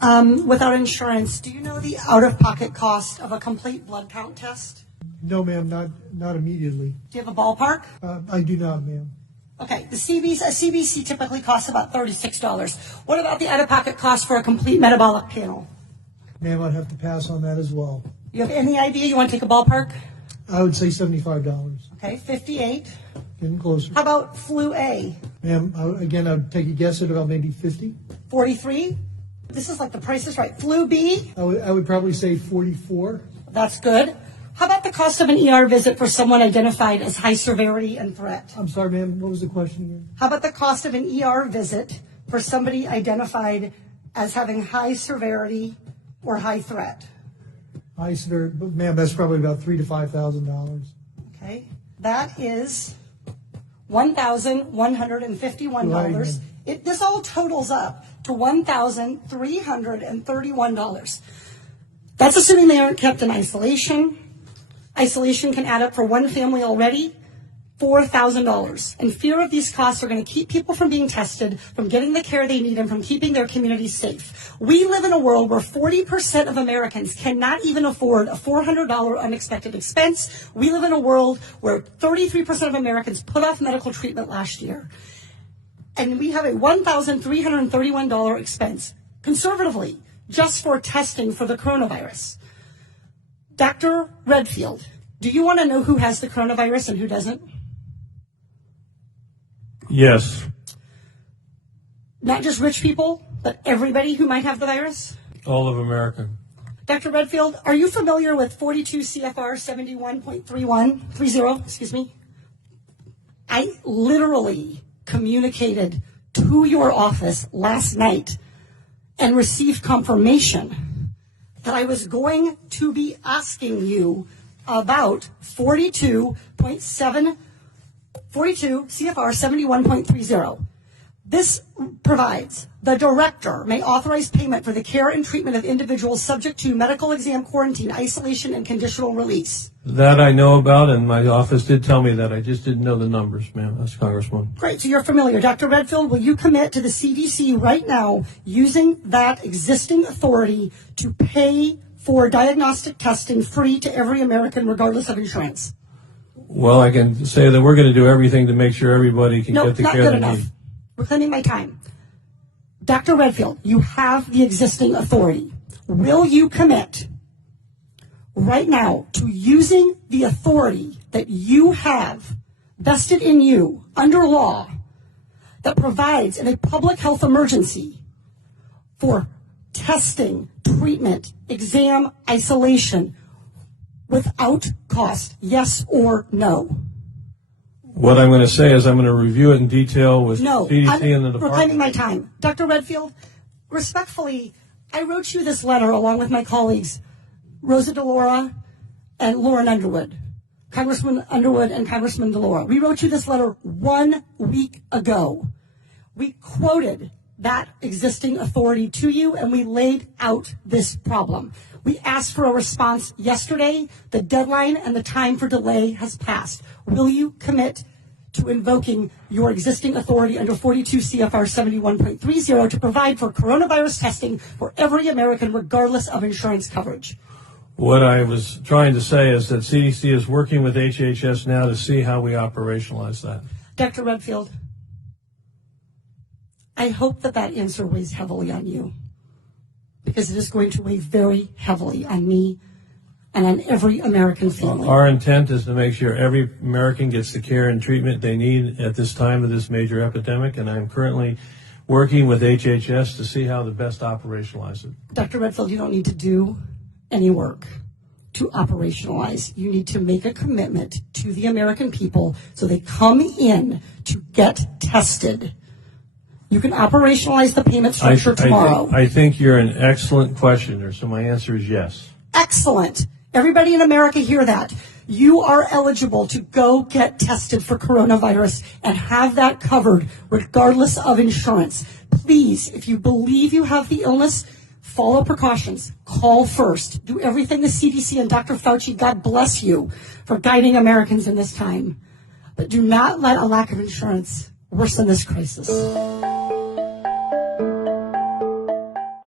without insurance, do you know the out-of-pocket cost of a complete blood count test? No, ma'am, not immediately. Do you have a ballpark? I do not, ma'am. Okay, a CBC typically costs about $36. What about the out-of-pocket cost for a complete metabolic panel? Ma'am, I'd have to pass on that as well. You have any idea? You want to take a ballpark? I would say $75. Okay, 58. Getting closer. How about flu A? Ma'am, I would take a guess at about maybe 50. 43. This is like the Price is Right. Flu B? I would probably say 44. That's good. How about the cost of an ER visit for someone identified as high severity and threat? I'm sorry, ma'am, what was the question again? How about the cost of an ER visit for somebody identified as having high severity or high threat? High severity, but ma'am, that's probably about $3,000 to $5,000. Okay, that is $1,151. This all totals up to $1,331. That's assuming they aren't kept in isolation. Isolation can add up for one family already, $4,000. And fear of these costs are going to keep people from being tested, from getting the care they need, and from keeping their communities safe. We live in a world where 40% of Americans cannot even afford a $400 unexpected expense. We live in a world where 33% of Americans put off medical treatment last year. And we have a $1,331 expense, conservatively, just for testing for the coronavirus. Dr. Redfield, do you want to know who has the coronavirus and who doesn't? Yes. Not just rich people, but everybody who might have the virus? All of America. Dr. Redfield, are you familiar with 42 CFR 71.30? I literally communicated to your office last night and received confirmation that I was going to be asking you about 42 CFR 71.30. This provides the director may authorize payment for the care and treatment of individuals subject to medical exam, quarantine, isolation, and conditional release. That I know about, and my office did tell me that. I just didn't know the numbers, ma'am. That's Congressman. Great, so you're familiar. Dr. Redfield, will you commit to the CDC right now using that existing authority to pay for diagnostic testing free to every American regardless of insurance? Well, I can say that we're going to do everything to make sure everybody can get the care they need. Reclaiming my time. Dr. Redfield, you have the existing authority. Will you commit right now to using the authority that you have vested in you under law that provides in a public health emergency for testing, treatment, exam, isolation without cost? Yes or no? What I'm going to say is I'm going to review it in detail with CDC and the department. Reclaiming my time. Dr. Redfield, respectfully, I wrote you this letter along with my colleagues, Rosa DeLauro and Lauren Underwood, Congressman Underwood and Congressman DeLauro. We wrote you this letter 1 week ago. We quoted that existing authority to you, and we laid out this problem. We asked for a response yesterday. The deadline and the time for delay has passed. Will you commit to invoking your existing authority under 42 CFR 71.30 to provide for coronavirus testing for every American regardless of insurance coverage? What I was trying to say is that CDC is working with HHS now to see how we operationalize that. Dr. Redfield, I hope that answer weighs heavily on you, because it is going to weigh very heavily on me and on every American family. Our intent is to make sure every American gets the care and treatment they need at this time of this major epidemic, and I'm currently working with HHS to see how to best operationalize it. Dr. Redfield, you don't need to do any work to operationalize. You need to make a commitment to the American people so they come in to get tested. You can operationalize the payment structure tomorrow. I think you're an excellent questioner, so my answer is yes. Excellent. Everybody in America hear that. You are eligible to go get tested for coronavirus and have that covered regardless of insurance. Please, if you believe you have the illness, follow precautions. Call first. Do everything the CDC and Dr. Fauci, God bless you, for guiding Americans in this time. But do not let a lack of insurance worsen this crisis.